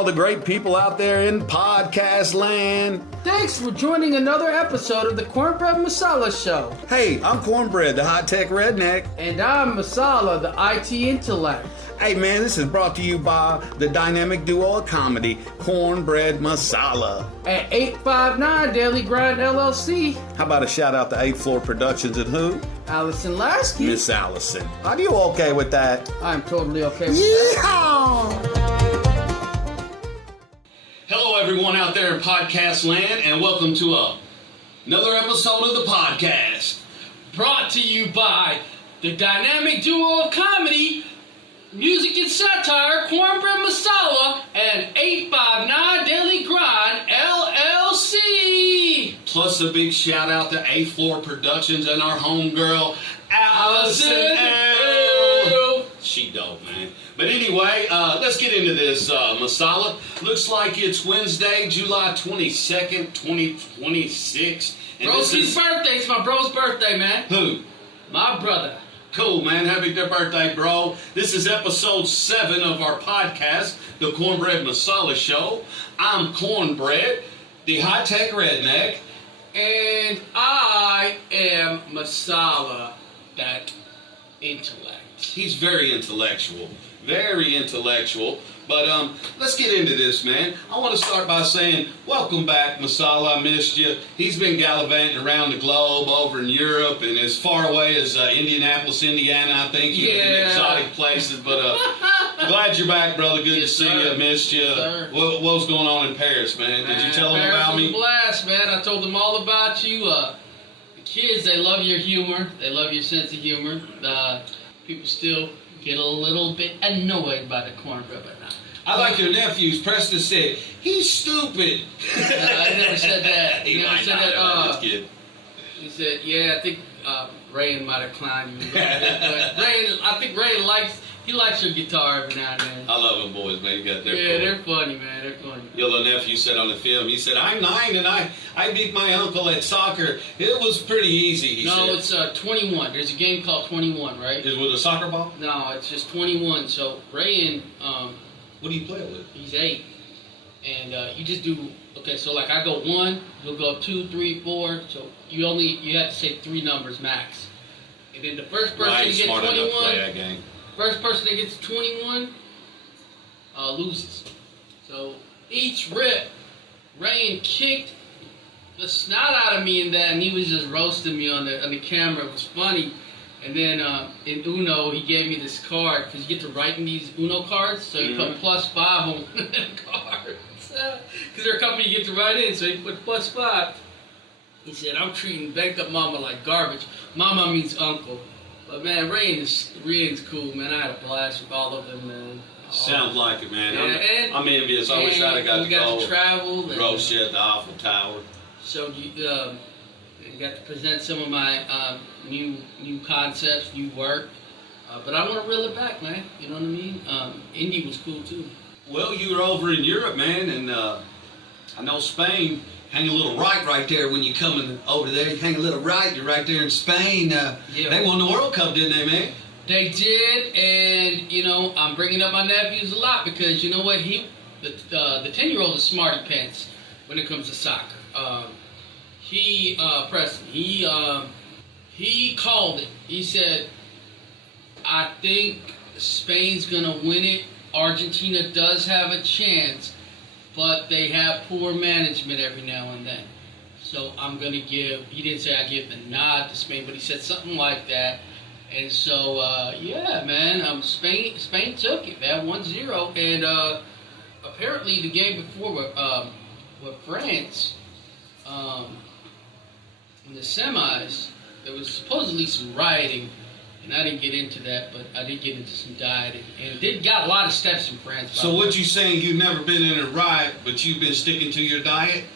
all the great people out there in podcast land. Thanks for joining another episode of the Cornbread and Masala Show. Hey, I'm Cornbread, the high-tech redneck. And I'm Masala, the IT intellect. Hey man, this is brought to you by the dynamic duo of comedy, Cornbread Masala. At 859 Daily Grind LLC. How about a shout out to 8th Floor Productions and who? Allison Lasky. Miss Allison. Are you okay with that? I'm totally okay with that. Yeehaw! Hello everyone out there in podcast land, and welcome to another episode of the podcast. Brought to you by the dynamic duo of comedy, music and satire, Cornbread Masala, and 859 Daily Grind LLC. Plus a big shout out to 8th Floor Productions and our homegirl, Allison L. She dope, man. But anyway, let's get into this Masala. Looks like it's Wednesday, July 22nd, 2026. Broski's birthday. It's my bro's birthday, man. Who? My brother. Cool, man. Happy birthday, bro. This is episode 7 of our podcast, the Cornbread Masala Show. I'm Cornbread, the high-tech redneck. And I am Masala, that intellect. He's very intellectual. Very intellectual. But let's get into this, man. I want to start by saying, welcome back, Masala. I missed you. He's been gallivanting around the globe, over in Europe, and as far away as Indianapolis, Indiana, I think. In exotic places. But glad you're back, brother. Good to see you. I missed you. What was going on in Paris, man? Did you tell them about me? Paris was a blast, man. I told them all about you. The kids, they love your humor. They love your sense of humor. People still get a little bit annoyed by the cornbread, but not. I like your nephews. Preston said, he's stupid. I never said that. He never might said not that. have, kid. He said, yeah, I think Rayan might have climbed you. But I think Rayan likes your guitar every now and then. I love them boys, man. They're cool. They're funny, man. They're funny. Your little nephew said on the film, he said, I'm 9 and I beat my uncle at soccer. It was pretty easy, he said. No, it's 21. There's a game called 21, right? Is it with a soccer ball? No, it's just 21. So Rayan, what do you play with? he's 8. And you just do, okay, so like I go 1, you'll go 2, 3, 4. So you have to say 3 numbers max. And then the first person to get 21, first person that gets 21 loses. So each rip, Rayan kicked the snot out of me in that, and he was just roasting me on the camera. It was funny. And then in Uno, he gave me this card, because you get to write in these Uno cards, so he put +5 on the cards. Because they're a company you get to write in, so he put +5. He said, I'm treating Venkat Mama like garbage. Mama means uncle. But man, Rayan's cool, man. I had a blast with all of them, man. Sounds like it, man. Yeah, I'm envious. I wish I'd have got to go. To travel. Roast you at the Eiffel Tower. So you got to present some of my new concepts, new work. But I want to reel it back, man. You know what I mean? Indy was cool, too. Well, you were over in Europe, man, and I know Spain. Hang a little right there when you coming over there. You hang a little right, you're right there in Spain. They won the World Cup, didn't they, man? They did, and, I'm bringing up my nephews a lot because, you know what, the 10-year-old's a smarty pants when it comes to soccer. Preston, he called it. He said, I think Spain's going to win it. Argentina does have a chance, but they have poor management every now and then. So I'm going to he didn't say I give the nod to Spain, but he said something like that. And so, man, Spain took it, man, 1-0. And apparently the game before with France, in the semis, there was supposedly some rioting. And I didn't get into that, but I did get into some dieting. And it got a lot of steps in France. So what you saying, you've never been in a riot, but you've been sticking to your diet?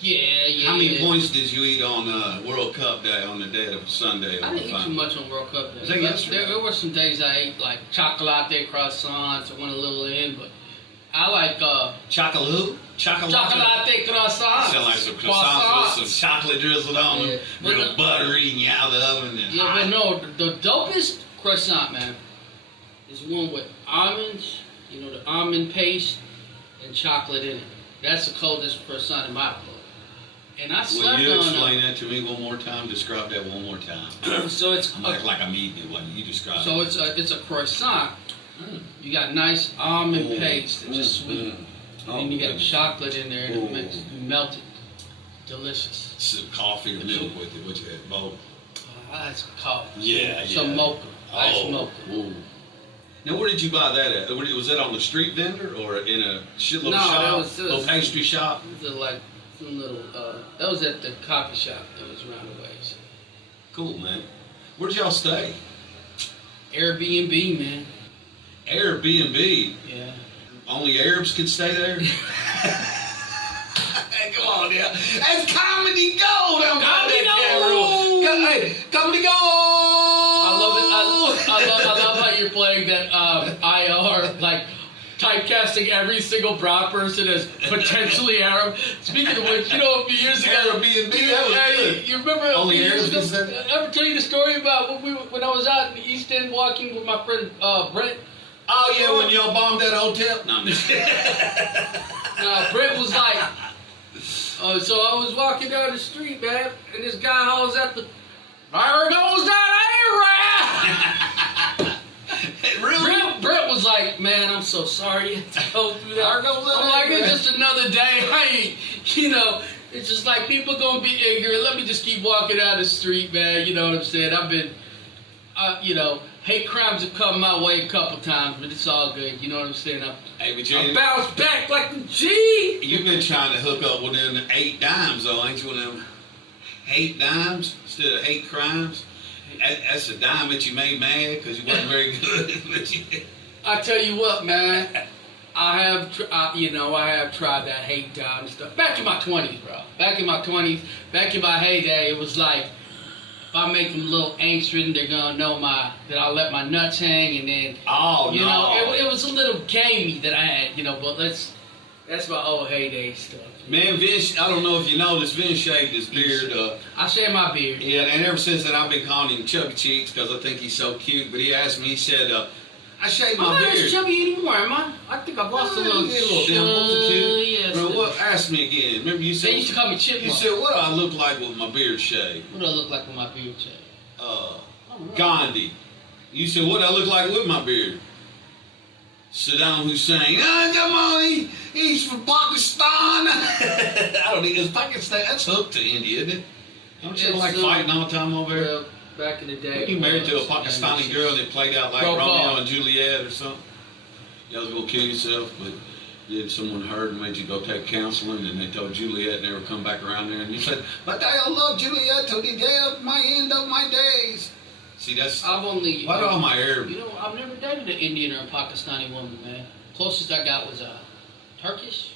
Yeah. How many points did you eat on World Cup Day, on the day of Sunday? I didn't eat too much on World Cup Day. There were some days I ate like chocolate croissants. I went a little in, but I like... Chocolate croissants. Sound like some croissants with some chocolate drizzled on them, real buttery and you out of the oven. But no, the dopest croissant, man, is one with almonds, the almond paste, and chocolate in it. That's the coldest croissant in my book. And I slept on. Will you explain that to me one more time? Describe that one more time. So it's I'm like I'm eating it. What you describe? So it's a croissant. You got nice almond paste that's just sweet. And you got chocolate in there and it makes it melted. Delicious. Some coffee and milk with it. What you had? Both. That's coffee. Yeah, Some mocha. Ice mocha. Ooh. Now, where did you buy that at? Was that on the street vendor or in a little shop? That was little pastry shop? It was like some little, that was at the coffee shop that was around the way. So. Cool, man. Where'd y'all stay? Airbnb, man. Airbnb? Yeah. Only Arabs could stay there? Hey, come on now. That's comedy gold. Comedy gold. Hey, comedy gold. I love how you're playing that IR, like typecasting every single brown person as potentially Arab. Speaking of which, you know, a few years ago, Airbnb, that was good. You remember Only Arabs ago, I ever tell you the story about when I was out in the East End walking with my friend Brent? Oh yeah, when y'all bombed that hotel? No, I'm just kidding. Brent was like, so I was walking down the street, man, and this guy hollers at the, there goes that Arab! Really? Brent was like, man, I'm so sorry you have to go through that. I'm like, it's just another day. It's just like people gonna be ignorant. Let me just keep walking down the street, man. You know what I'm saying? I've been, hate crimes have come my way a couple times, but it's all good. You know what I'm saying? I bounced back like the G. You've been trying to hook up with them 8 dimes, though, ain't you? One of them 8 dimes instead of 8 crimes. That's a dime that you made mad because you wasn't very good. I tell you what, man. I have tried that hate dime stuff back in my 20s, bro. Back in my 20s, back in my heyday, it was like, if I make them a little angst-ridden, they're gonna know that I let my nuts hang, and then it was a little gamey that I had, but that's my old heyday stuff. Man, Vince, I don't know if you noticed, Vince shaved his beard. I shave my beard. Yeah, and ever since then I've been calling him Chubby Cheeks because I think he's so cute. But he asked me, he said, I shaved my beard. I'm not as chubby anymore, am I? I think I've lost a little dimples. Yes. Bro, what? Ask me again. Remember you said they used to call me Chipmunk. You said, what do I look like with my beard shaved? What do I look like with my beard shaved? Gandhi. You said, what do I look like with my beard? Saddam Hussein. Come on, he's from Pakistan. I don't think it's Pakistan. That's hooked to India, isn't it? Don't you like fighting all the time over there? Well, back in the day. He married to a Pakistani girl that played out like Romeo and Juliet or something. You was going to kill yourself, but then someone heard and made you go take counseling, and they told Juliet never come back around there. And you said, but I'll love Juliet till the day of my end of my days. See, that's... What all my Arab... I've never dated an Indian or a Pakistani woman, man. Closest I got was Turkish.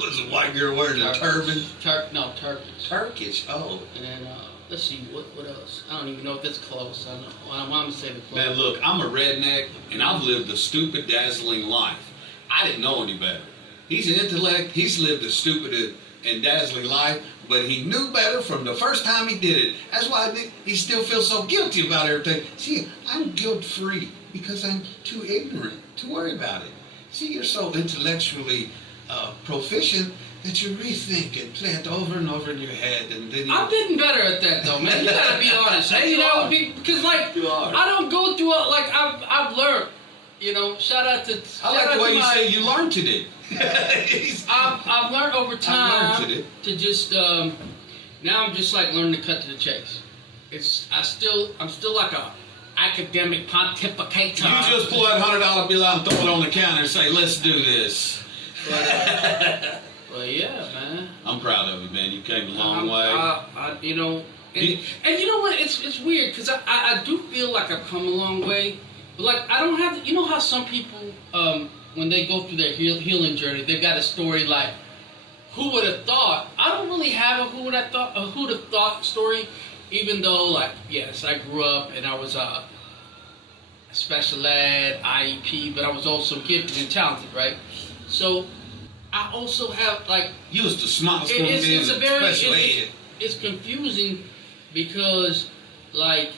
Was a white girl wearing a turban? Turkish. Turkish, oh. And then, let's see, what else? I don't even know if that's close. I don't know. I'm going to say the close. Man, look, I'm a redneck, and I've lived a stupid, dazzling life. I didn't know any better. He's an intellect. He's lived a stupid and dazzling life, but he knew better from the first time he did it. That's why he still feels so guilty about everything. See, I'm guilt-free because I'm too ignorant to worry about it. See, you're so intellectually proficient that you rethink and play it over and over in your head, and then I'm getting better at that, though, man. You gotta be honest. Because I don't go through I've learned. Shout out to. I like the way you say you learned to do. I've learned over time to just now I'm just like learning to cut to the chase. I'm still like a academic pontificator. You just pull that $100 bill out and throw it on the counter and say, "Let's do this." But yeah, man. I'm proud of you, man. You came a long way. And you know what? It's weird because I do feel like I've come a long way. But I don't have, how some people, when they go through their healing journey, they've got a story like, who would have thought? I don't really have a who would have thought story, even though, yes, I grew up and I was a special ed, IEP, but I was also gifted and talented, right? So, I also have, You was the smartest one in special ed. It's confusing because, I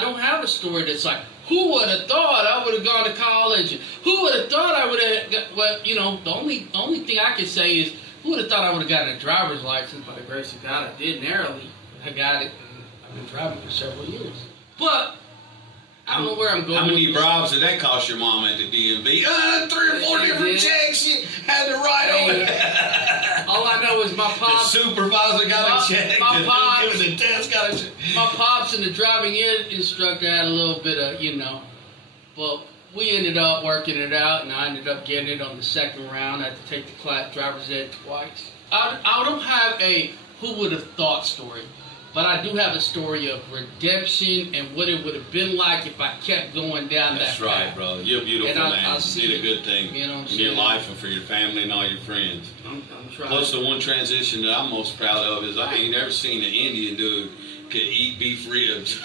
don't have a story that's like, Who would have thought I would have gone to college? Who would have thought I would have? Well, you know, the only thing I can say is, who would have thought I would have gotten a driver's license? By the grace of God, I did narrowly. I got it. And I've been driving for several years. But I don't know where I'm going. How many bribes did that cost your mom at the DMV? 3 or 4 different checks you had to write on. All I know is my pops. The supervisor got a check. My pops. The test got a check. My pops and the driving instructor had a little bit of, you know. But we ended up working it out, and I ended up getting it on the second round. I had to take the driver's ed twice. I don't have a who would have thought story. But I do have a story of redemption and what it would have been like if I kept going down that path. That's right, brother. You're a beautiful man. You did a good thing in your life and for your family and all your friends. I'm trying. Plus, the one transition that I'm most proud of is I ain't never seen an Indian dude could eat beef ribs.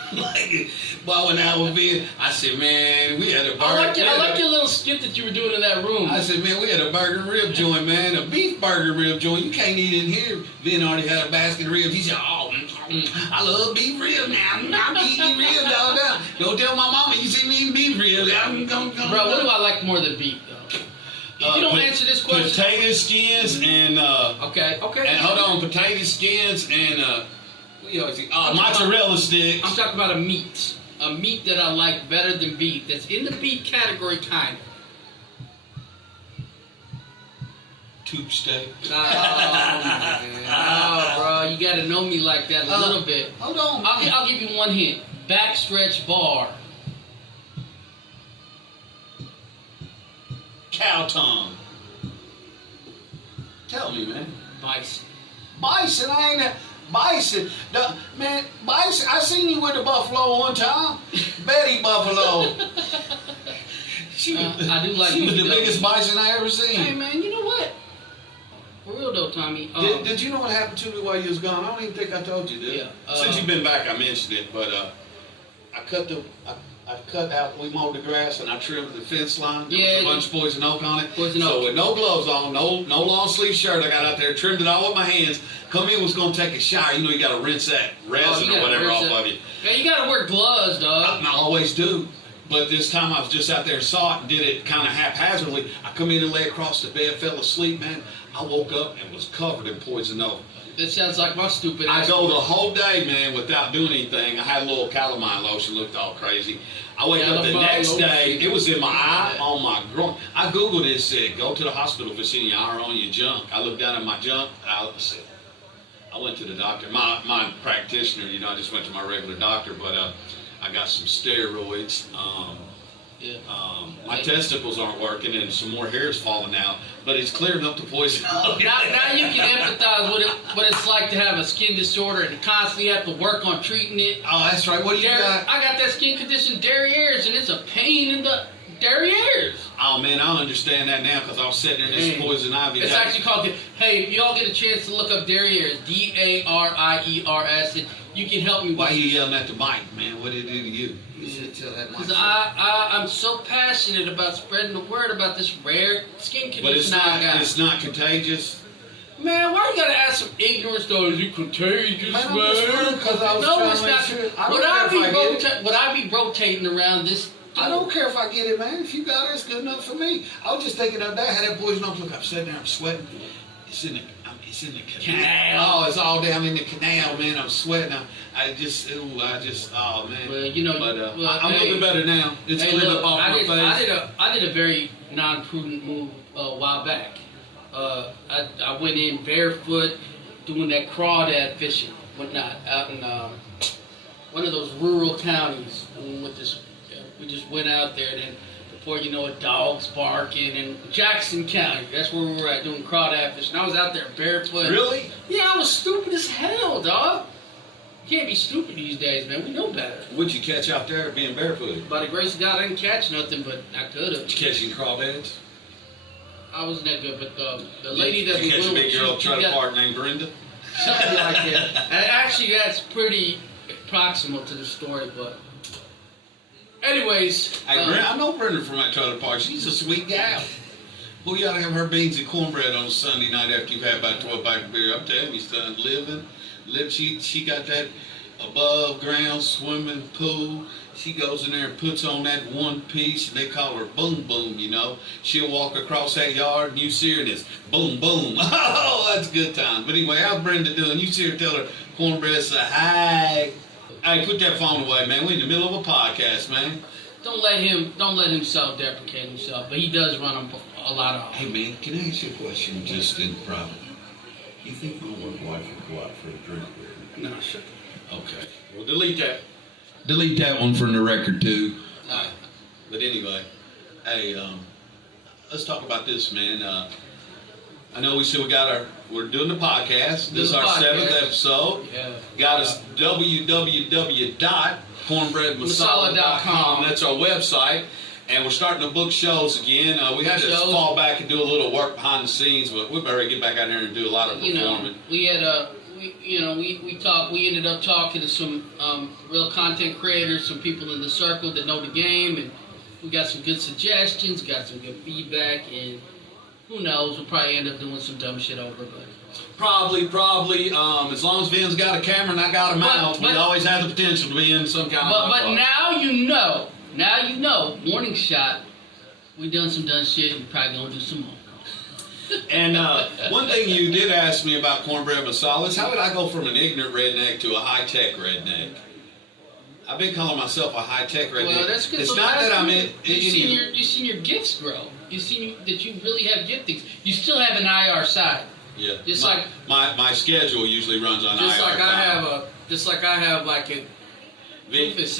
Well, when I was being, I said, man, we had a burger. I like your little skit that you were doing in that room. I said, man, we had a burger and rib joint, man, a beef burger rib joint. You can't eat in here. Ben already had a basket of ribs. He said, oh, I love beef ribs now. I'm eating ribs all down. Don't tell my mama you see me eating beef ribs. Bro, what do I like more than beef, though? If you don't answer this question. Potato skins and Okay. And hold on, potato skins and mozzarella sticks. I'm talking about a meat that I like better than beef. That's in the beef category, kind of. Tube steak. Oh, man. Oh, bro, you gotta know me like that a little bit. Hold on. I'll give you one hint. Backstretch bar. Cow tongue. Tell me, man. Bison. Bison, I ain't bison. Man, bison, I seen you with the buffalo one time. Betty Buffalo. I do like she was the though. biggest bison I ever seen. Hey, man, you know what? For real, though, Tommy. Did you know what happened to me while you was gone? I don't even think I told you, did I? Yeah. Since you've been back, I mentioned it, but I cut out, we mowed the grass and I trimmed the fence line. There was a bunch of poison oak on it. Poison oak. So with no gloves on, no long sleeve shirt, I got out there, trimmed it all with my hands. Come in, was going to take a shower. You know, you got to rinse that resin or whatever off of you. Yeah, you got to wear gloves, dog. I always do. But this time I was just out there and saw it and did it kind of haphazardly. I come in and lay across the bed, fell asleep, man. I woke up and was covered in poison oak. That sounds like my stupid I ass. go the whole day, man, without doing anything. I had a little calamine lotion, looked all crazy. I wake up the next day, it was in my eye, on my groin. I Googled it, said, go to the hospital if it's in your eye or on your junk. I looked down at my junk, I went to the doctor. My practitioner, you know, I just went to my regular doctor, but I got some steroids. My testicles aren't working and some more hair's falling out, but it's clearing up the poison. Now you can empathize what it's like to have a skin disorder and constantly have to work on treating it. Oh, that's right. What do you got? I got that skin condition, derrieres, and it's a pain in the derrieres. Oh, man, I don't understand that now because I was sitting in this poison ivy. It's actually called, hey, if y'all get a chance to look up derrieres, D-A-R-I-E-R-S, and you can help me with Why are you yelling at the mic, man? What did it do to you? You should tell that mic. Because I'm so passionate about spreading the word about this rare skin condition I got. It's not contagious. Man, why you gotta ask some ignorant stories? Is it contagious, man? Because I was no, it's trying not. to make sure. Would I be rotating around this? I don't care if I get it, man. If you got it, it's good enough for me. I was just thinking the other day, I had that poison oak. Look, I'm sitting there, I'm sweating. It's in the canal. Oh, it's all down in the canal, man. I'm sweating. I just, oh, man. Well, you know, I'm looking better now. It's cleared up off my face. I did a very non-prudent move a while back. I went in barefoot, doing that crawdad fishing, whatnot, out in one of those rural counties with this. We just went out there, and then before you know it, dogs barking in Jackson County. That's where we were at doing crawdad fishing. I was out there barefoot. Really? Yeah, I was stupid as hell, dog. You can't be stupid these days, man. We know better. What'd you catch out there being barefooted? By the grace of God, I didn't catch nothing, but I could have. Did you catch any crawdads? I wasn't that good, but the lady that Did we you catch a went big girl truck park named Brenda? Something like that. And actually, that's pretty proximal to the story, but. Anyways, Hey, I know Brenda from that trailer park. She's a sweet gal. Well, you ought to have her beans and cornbread on Sunday night after you've had about 12 packs of beer. I'm telling you, son, she got that. above ground swimming pool. She goes in there and puts on that one piece, and they call her Boom Boom, you know. She'll walk across that yard, and you see her, and it's boom, boom. Oh, that's a good time. But anyway, how's Brenda doing? You see her, tell her Cornbread, say hi. Hey, put that phone away, man. We're in the middle of a podcast, man. Don't let him self-deprecate himself, but he does run a lot of. Hey, man, can I ask you a question just in private? You think my wife would go out for a drink with me? No, sure. Okay. Well, delete that. Delete that one from the record, too. All right. But anyway, hey, let's talk about this, man. I know we said we're doing the podcast. This is our 7th episode. Yeah. Got us www.cornbreadmasala.com. That's our website. And we're starting to book shows again. We had to fall back and do a little work behind the scenes, but we better get back out there and do a lot of performing. We ended up talking to some real content creators, some people in the circle that know the game, and we got some good suggestions, got some good feedback, and who knows, we'll probably end up doing some dumb shit over, but Probably. As long as Vin's got a camera and I got a mouth, we always have the potential to be in some kind of. But now you know. Warning shot. We done some dumb shit. We probably gonna do some more. And one thing you did ask me about Cornbread Masala is how did I go from an ignorant redneck to a high-tech redneck? I've been calling myself a high-tech redneck. Well, that's good. It's not that I'm in. You've seen your gifts grow. You've seen that you really have giftings. You still have an IR side. Yeah. Just my schedule usually runs on IR time. Just like I have like a.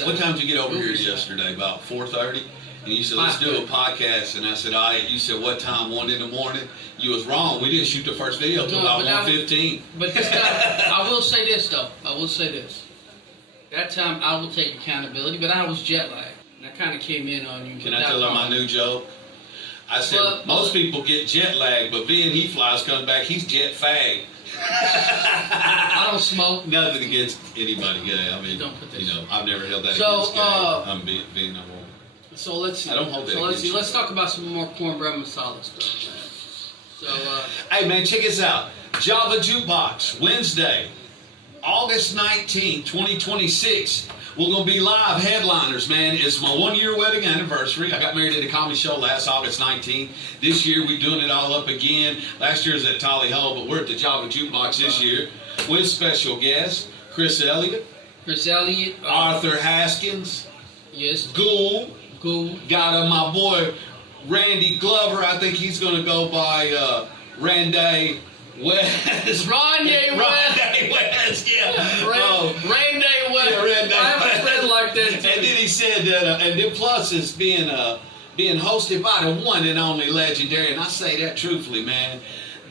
What time did you get over here yesterday? About 4:30? And you said, let's do a podcast. And I said, all right. You said, what time? 1 in the morning? You was wrong. We didn't shoot the first video until about 1:15. But this time, I will say this, though. That time, I will take accountability, but I was jet lagged. And I kind of came in on you. Can I tell her my new joke? I said, most people get jet lagged, but Vin, he flies, comes back, he's jet fagged. I don't smoke. Nothing against anybody gay. I mean, don't put this. I've never held that against gay. I'm being I won't. So let's see. I don't hold that. So let's see. Let's talk about some more cornbread masala stuff. So. Hey man, check this out. Java Jukebox Wednesday, August 19, 2026. We're going to be live headliners, man. It's my 1-year wedding anniversary. I got married at a comedy show last August 19th. This year, we're doing it all up again. Last year was at Tally Ho, but we're at the Java Jukebox this year with special guests, Chris Elliott, Arthur Haskins, yes, Ghoul. Got my boy Randy Glover. I think he's going to go by Randy West. Ronye West, yeah. Randy West. Yeah, Randy I have a friend like that too. And then he said that, and then plus it's being hosted by the one and only legendary, and I say that truthfully, man,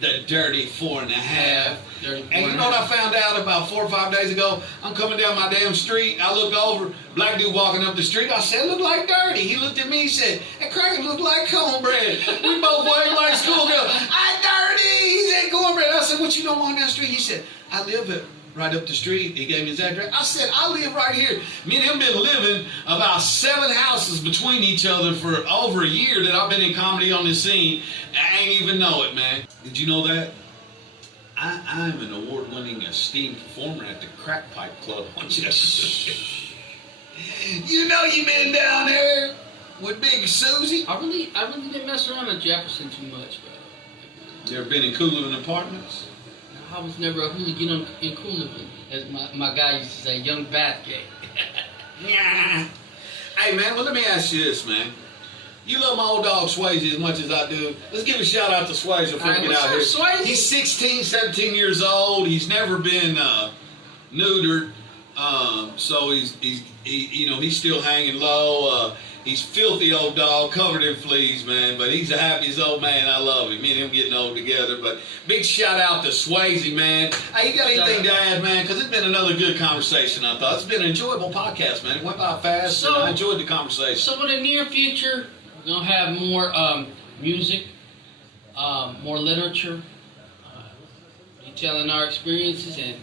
the Dirty 4.5. And you know what I found out about 4 or 5 days ago? I'm coming down my damn street. I look over, black dude walking up the street. I said, look like Dirty. He looked at me. He said, that cracker look like Cornbread. We both waved like schoolgirls. I'm Dirty. He said Cornbread. I said, what you know on that street? He said, I live right up the street. He gave me his address. I said, I live right here. Me and him been living about 7 houses between each other for over a year that I've been in comedy on this scene. I ain't even know it, man. Did you know that? I'm an award-winning esteemed performer at the Crack Pipe Club on Jefferson. You know you been down there with Big Susie. I really didn't mess around in Jefferson too much, bro. You ever been in Coolin Apartments? I was never a hooligan in Coolin, as my guy used to say, young bath gay. Yeah. Hey, man, well, let me ask you this, man. You love my old dog Swayze as much as I do. Let's give a shout out to Swayze before we get out here. Swayze? He's 16, 17 years old. He's never been neutered. So he's still hanging low. He's filthy old dog, covered in fleas, man. But he's the happiest old man. I love him. Me and him getting old together. But big shout out to Swayze, man. Hey, you got anything to add, man? Because it's been another good conversation, I thought. It's been an enjoyable podcast, man. It went by fast, and I enjoyed the conversation. So in the near future, we're going to have more music, more literature, detailing our experiences. And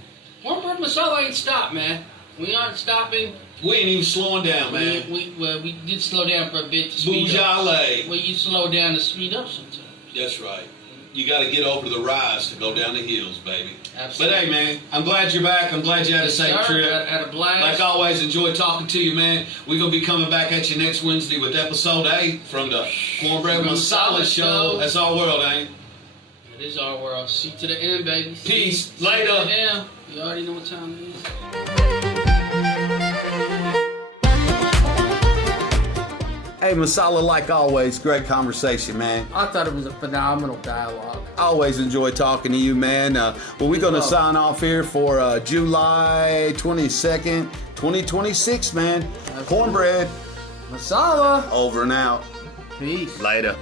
Cornbread Masala ain't stopped, man. We aren't stopping. We ain't even slowing down, man. We did slow down for a bit to speed up. Boujale. Well, you slow down to speed up sometimes. That's right. you got to get over the rise to go down the hills, baby. Absolutely. But hey, man, I'm glad you're back. I'm glad you had a safe trip. Had a blast. Like always, enjoy talking to you, man. We're going to be coming back at you next Wednesday with episode 8 from the Cornbread and Masala show. That's our world, ain't it? It is our world. See you to the end, baby. Peace. See Later. to the end. You already know what time it is. Hey, Masala, like always, great conversation, man. I thought it was a phenomenal dialogue. I always enjoy talking to you, man. Well, we're going to sign off here for July 22nd, 2026, man. Absolutely. Cornbread. Masala. Over and out. Peace. Later.